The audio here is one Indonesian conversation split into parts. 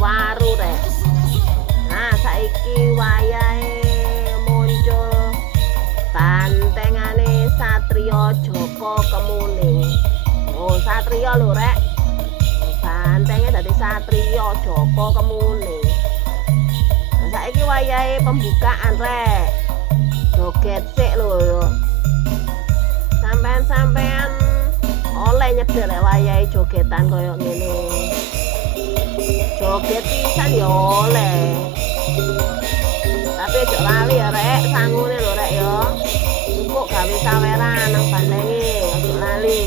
Waru rek. Nah saiki wayahe muncul bantengane Satrio Joko Kemuning. Oh Satrio lho rek. Bantenge dadi Satrio Joko Kemuning. Nah saiki wayahe pembukaan rek. Joget sik lho. Sampean-sampean oleh nyeder rek wayahe jogetan koyo ngene. Joget pisan ya oleh. Tapi aja lali ya rek, sangune lho rek ya. Engko gawe saweran nang bandenge, aja lali.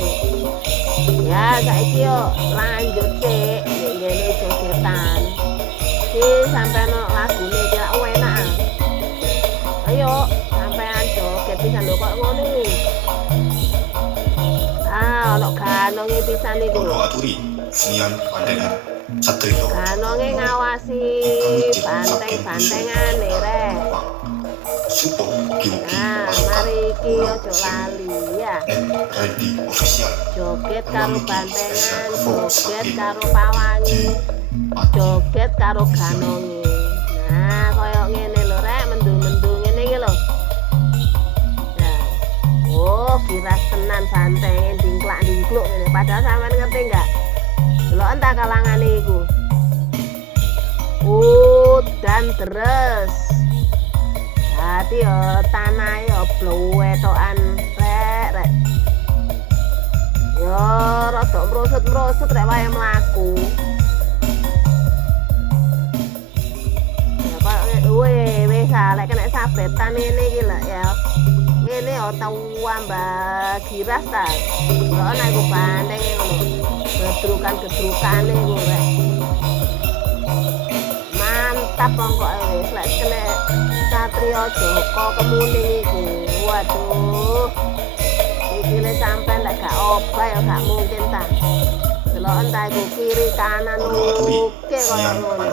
Ya saiki yo lanjut sik ngene jogetan. Iki sampean lagune kira enak. Ayo sampean joget pisan lho kok ngono iki. Ah, ono ganonge pisan iku. Ono aturi senian pandengan. Satrio Ganonge ngawasi banteng-bantengane rek. Supo Kimuki Mari iki aja lali ya. Ready official. Joget karo bantengan, joget karo pawangi, joget karo ganonge. Nah, koyo ngene lho rek, mendung-mendung ngene iki lho. Nah. Oh, giras tenan bantenge dingklak-dingkluk ngene. Padahal sampean ngerti enggak? Delok entah kalangane iku. Dan deres. Dadi yo tanahe yo blowetokan rek. Yo rada mrosot-mrosot rek wae mlaku. Ya kok wis lek kena sabetan ngene iki lho ya. Ngene yo tambah giras ta. Lho ana iku bantenge ngono. Gedrukan-gedrukane iku rek. Mantap pokoke wis lek kena Satrio Joko Kemuning iku. Waduh. Iki le sampean lek gak obah ya gak mungkin ta. Delok entah iku kiri kanan oke koyo ngono.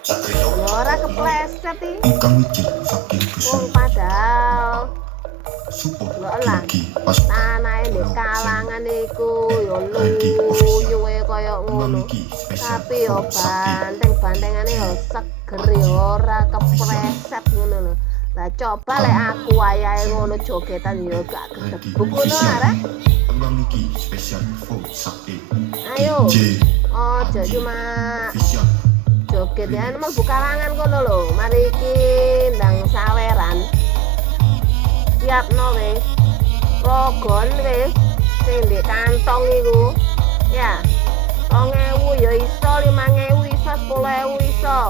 Satrio. Ora kepleset iki. Ingkang wiji saking dusun. Padahal Supo Kimuki tanahe di kalangan iku yo luwe koyo ngono. Tapi yo banteng-bantengane yo seger yo ora kepleset ngono lho. Lah coba lek aku wayahe ngono jogetan yo gak gedebuk ngono arek. Kimuki spesial for sapi. Ayo. Ojo cuma joget ya emang bukalangan kono lho. Mari iki ndang saweran. Siapno wis. Rogon wis sing ndek kantong iku. Ya. 2000 ya iso, 5000 iso, 10000 iso.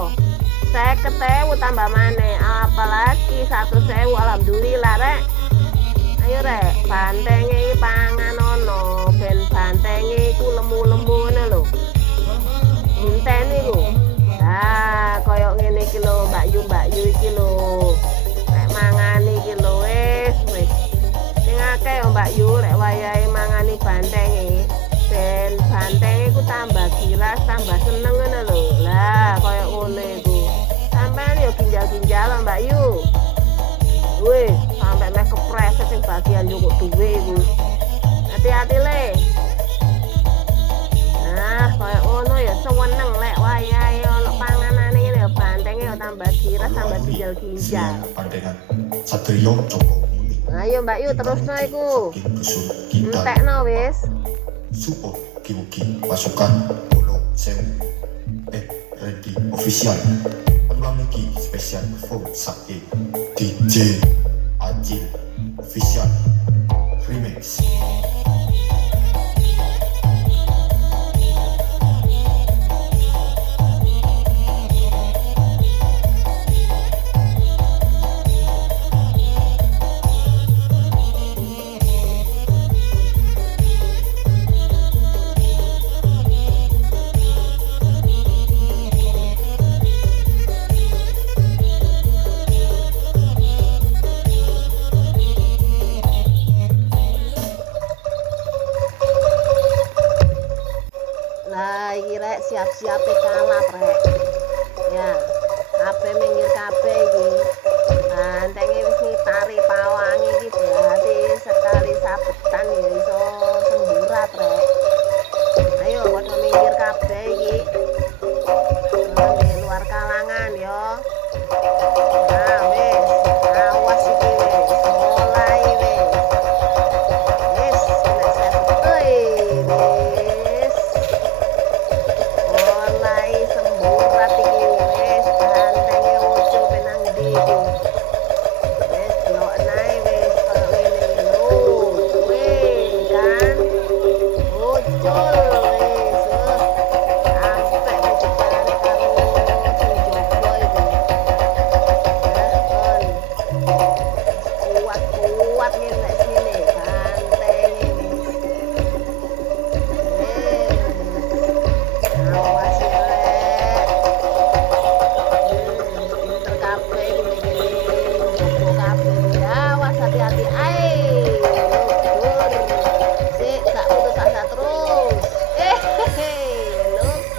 50.000 tambah maneh. Apalagi 100.000 alhamdulillah rek. Ayo rek, bantenge iki pangan ono, ben bantenge iku lemu-lemu ngono lho. Inteni iku. Nah, koyo ngene iki lho, Mbak Yu iki lho. Rek mangan iki lho wis. Sing akeh yo Mbak Yu rek wayahe mangani bantenge. Ben bantenge iku tambah giras, tambah seneng ngono lho. Lah, koyo ngono iku. Sampeyan yo ginjal-ginjal Mbak Yu. Wih, sampai meh kepreset sing bagian cukup duwe iku. Hati-hati le. Nah, koyo ngono ya seneng lek wayahe ono panganane ngene ya bantenge ya tambah giras, tambah ginjal-ginjal. Pandangan Satrio Joko Kemuning. Ayo Mbak Yu terusno iku. Entekno wis. Supo Kimuki pasukan Bolo Sewu. Ready official. Kimuki spesial for sapi. DJ Acil official remix. Lah iki rek siap-siap kalap rek. Ya. Kabeh minggir kabeh iki. Bantenge wis ngitari pawang iki berarti sekali sabetan ya iso semburat rek. Ayo padha minggir kabeh iki. Di luar kalangan yo. Nah wis, awas iki wis. Mulai wis. Wis nek saya wis. Mulai semburat iki wis bantenge ucul penang ndi iki. Wis delok nae wis koyo ngene iki lho. Wih kan. Ucul wis. Sampai dicari karo sing jogo iki. Kuat-kuat nek sini bantenge wis. Awas ya rek. Pinter kabeh iki jogo kabeh. Awas hati-hati ae. Lugur. Sik gak putus asa terus.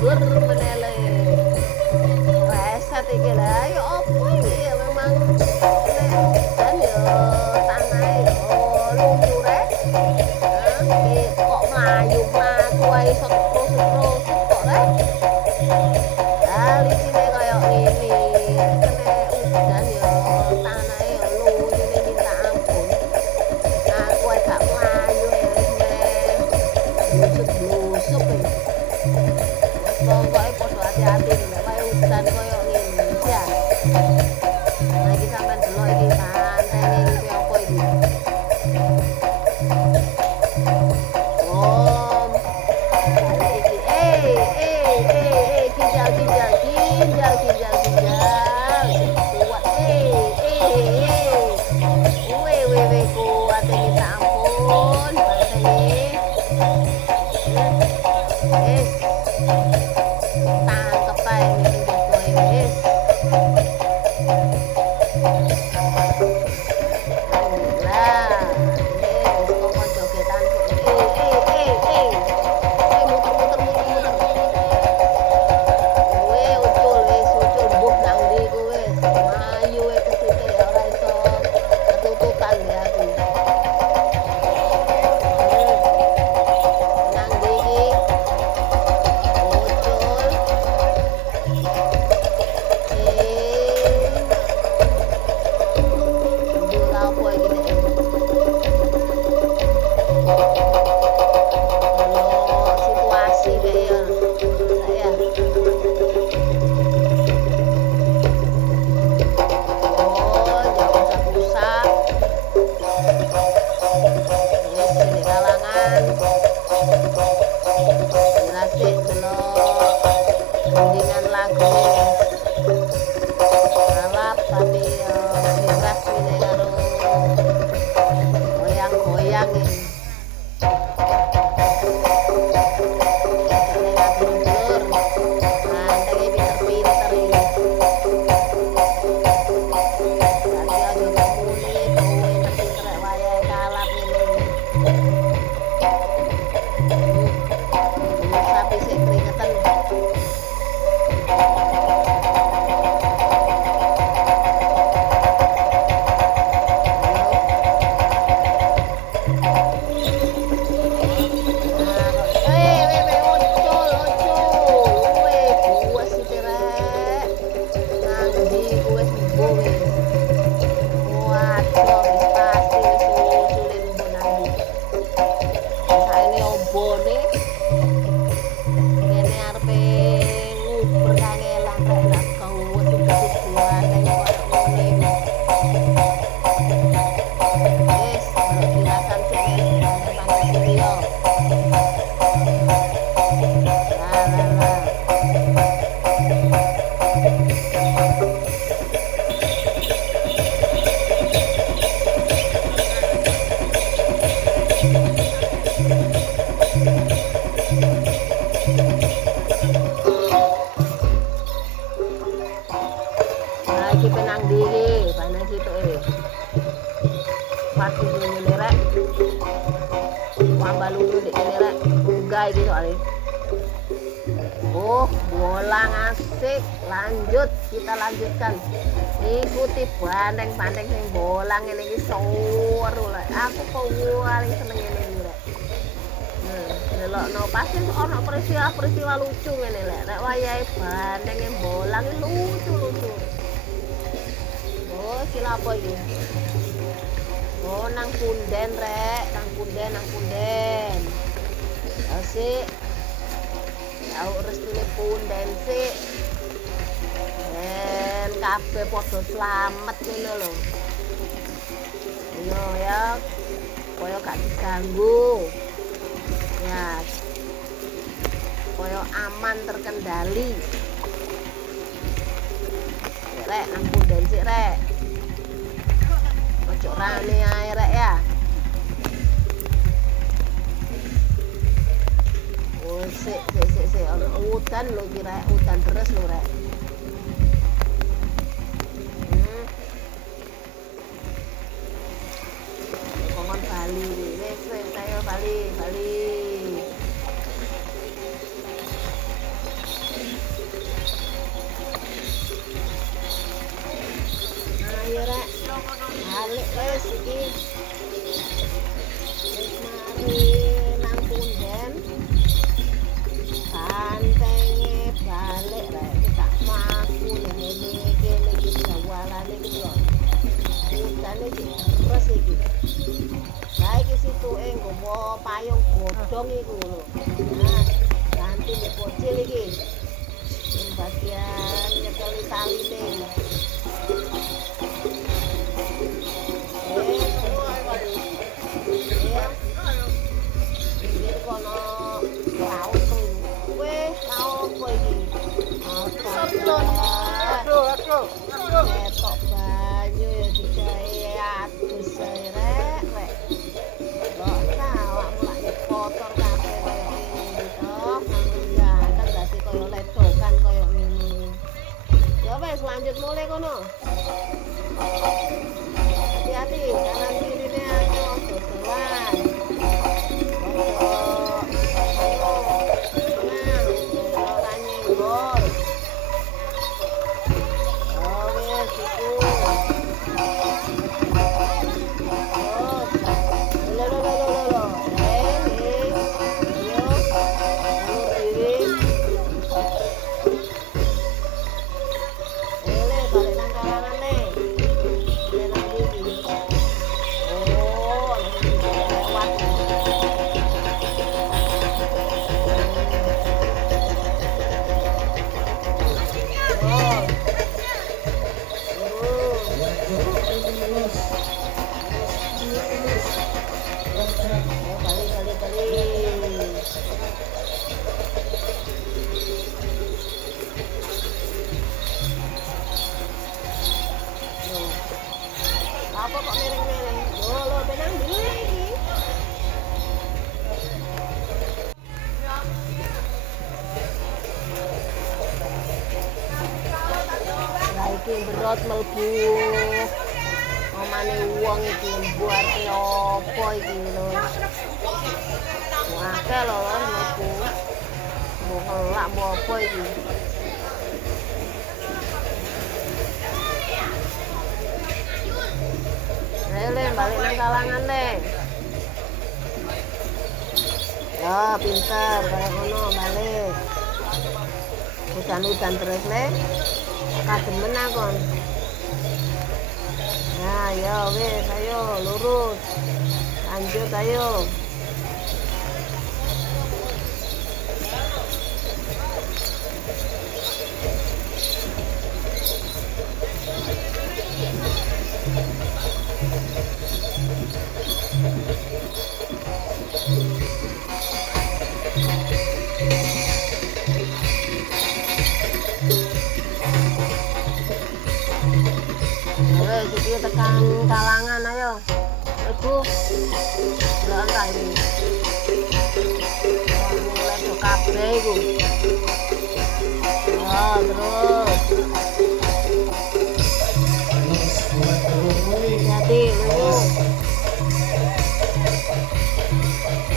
Lugur menele. Reset iki lah ya opo iki ya memang dan ya tanah yo lucu rek. Kok mlayu-mlaku ae iso terus kok rek. Lah licine kaya ngene. Kene udan ya tanahe ya lucune minta ampun. Aku ae gak mlayu blusuk-blusuk iki. Wis pokoke padha hati-hati nek wae udan kaya ngene ya. Nah iki sampean delok iki bantenge iki apa iki? Om. Balik iki. Ginjal. Kuat. Weh kuat minta ampun bantenge. Wis. Tangkep ae ning jogo wis. Lah, wis kok jogetan muter. Ucul mbuh nang ndi ku wis. Ayu kesite ora iso ketutupan ya aku. Nang ndi iki? Ucul. Bola apa iki nek? Kalau situasi kayak saya. Oh, jangan usah-usah. Wis sini kalangan. Dirasik delok gendingan lagu. Kalap tapi diras ngene karo goyang-goyang iki. Jane ngabur-blur. Bantenge pinter-pinter iki. Berarti aja ngomuni kowe pinter rek wayahe kalap ngene iki. Sapi sik keringetan. iki penang diri, pandang situ Pasti ini rek. Wambal dulu dek ini rek. Enggak iki soalnya. Oh, bolang asik. Lanjut, kita lanjutkan. Ikuti bandeng-bandeng sing bolang ini iki seru lek. Aku kok paling seneng ngene iki rek. Delokno pasti ono peristiwa lucu ngene lek. Nek wayahe bandeng yang bolang iki lucu-lucu. Oh, sila apa iki? Oh, nang punden rek, nang punden. Asik. Aku restune punden sik. Kabeh padha slamet ngono lho. Yo ya, koyo gak diganggu. Ya. Koyo aman terkendali. Rek, nang punden sik rek. Ojo rame ae rek ya. Oh, sik. Ono udan lho iki rek, udan deres lho rek. Kongon Bali iki. Wis saya Bali. Ayo rek. Balik wis iki. Wis mari nang punden. Santenge balik rek, kita maku ngene kene iki jawalane iki lho. Udane iki terus iki. Lah iki situke nggowo payung godhong iku lho. Nah, ganti nek bocil iki. Sing bagian nyekeli taline. Kono laut tuh. Weh, laut apa iki? Sablon. Aduh. Ketok banyu ya digawe adus ae rek. Kok awakmu lak kotor kabeh koyo ngene toh. Ya, kan dadi koyo ledokan koyo ngene. Ya wes lanjut mulai kono. Hati-hati, kanan kirine aja dodolan. Apa kok miring-miring? Lho, benang dulu iki. Lah iki berot mlebu omane wong iki buat opo iki lho. Akeh lho mlebu. Mau kelak mau apa iki? Le, balik nang kalangan le. Ya, pinter kayak ngono balik. Hujan-hujan terus le. Kademen akon. Nah, ya wis ayo lurus. Lanjut ayo. Iki tekan kalangan ayo. Ibu. Lah ini. Mulai do kabeh iku. Oh, terus. Hati lu.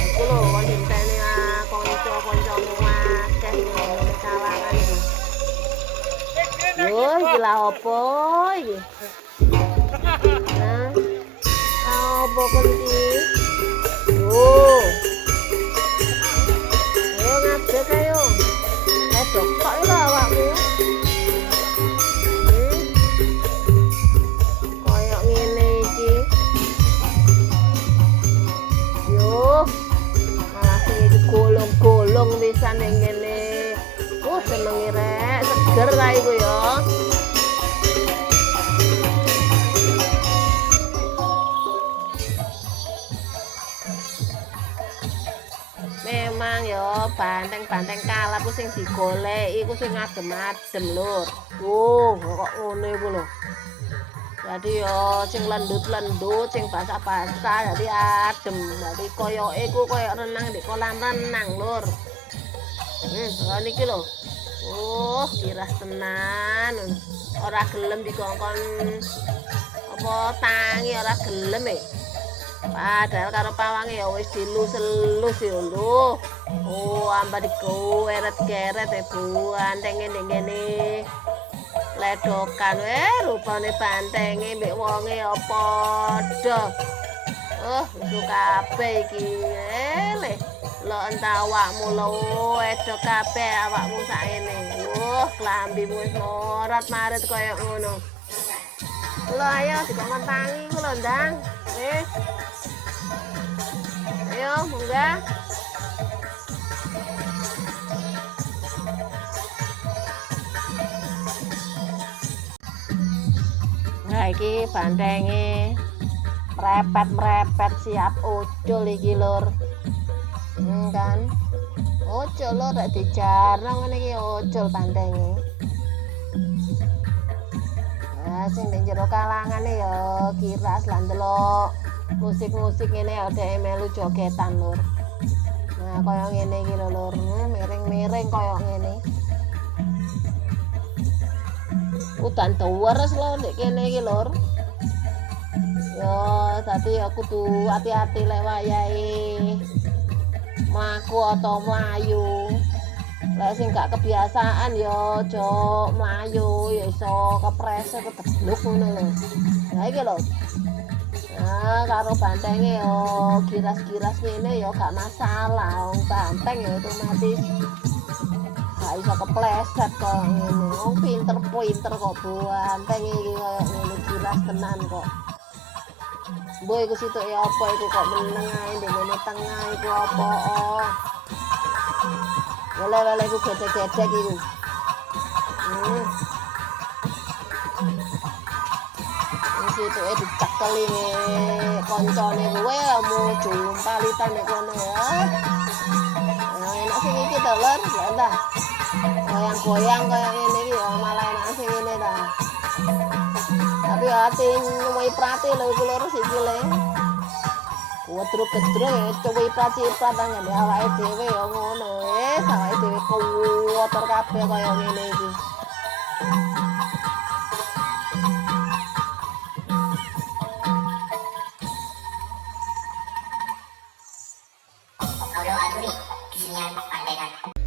Aku lho kon dinteni kanca-kancamu akeh ngene Woi, gila opo iki? Nah, opo kunci? Yo. Ayo ngadeg ayo. Kok lho awakmu. Kayak ngene iki. Yo. Malah sing golong-golong pisan ning ngene. Seneng rek, seger ra iku ya. Memang ya banteng-banteng kalap ku sing digoleki iku sing adem-adem lur. Kok ngono iku lho. Jadi ya sing lendut-lendut, sing basah-basah jadi adem. Jadi koyoke iku koyo renang di kolam renang lur. Niki lho. Kiras tenan. Ora gelem dikongkon apa tangi ora gelem e. Padahal karo pawange ya wis dilus-elus ya lho. Ambak dikuweret-keret Bu antenge ning kene. Ledokan rupane bantenge mbek wonge ya padha. Lucu kabeh iki. Lo entah awakmu lo wedok kabeh awakmu sakene. Klambimu wis morat marit kaya ngono. Lo ayo dikongkon tangi ku lho ndang. Wis. Ayo munggah. Nah iki bantenge merepet siap ucul iki lur. Kan ucul lho rek dijarno ngene iki ucul bantenge. Nah sing ning jero kalangane ya kiras lan delok musik-musik ngene ya dhek melu jogetan lur. Nah kaya ngene iki lho lur, miring-miring kaya ngene. Udan deres lho nek kene iki lur. Ya dadi ya kudu hati-hati lek wayahe mlaku atau mlayu. Lek sing gak kebiasaan ya aja mlayu ya iso kepreset kedebluk ngono lho. Nah iki lho. Nah karo bantenge ya kiras-kiras ngene ya gak masalah. Wong banteng ya otomatis gak iso kepleset kok ngene. Wong pinter-pinter kok banteng iki koyo ngene kiras tenan kok. Mbok iku situk ya apa iku kok meneng ae ndene tengah iku apa. Lele iku gedhe-gedhe iku. Situke dicekeli koncone kuwe mu jumpalitan nek kono ya. Enak sing iki to lur, ya ta. Goyang-goyang kaya ngene iki ya malah enak sing ngene ta. Tapi ati nyuwi prate lho iku lur sikile. Wedruk-gedruk ya cuwi prati-prat ngene awake dhewe ya ngono. Awake dhewe kuwotor kabeh kaya ngene iki.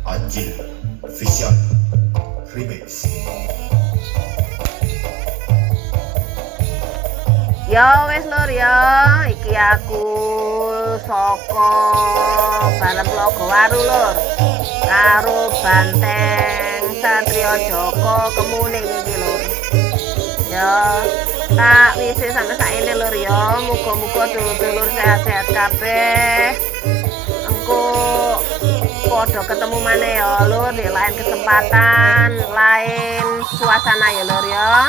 Anjir Official Remix. Ya wis lur ya, iki aku saka Balem Logowaru lur. Karo Banteng Satrio Joko Kemuning iki lur. Ya, tak wisi sampe saene lur ya, muga-muga dulur-dulur sehat-sehat kabeh. Engko padha ketemu maneh ya lur di lain kesempatan, lain suasana ya lur ya.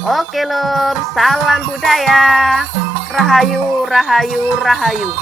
Oke lur, salam budaya. Rahayu, rahayu, rahayu.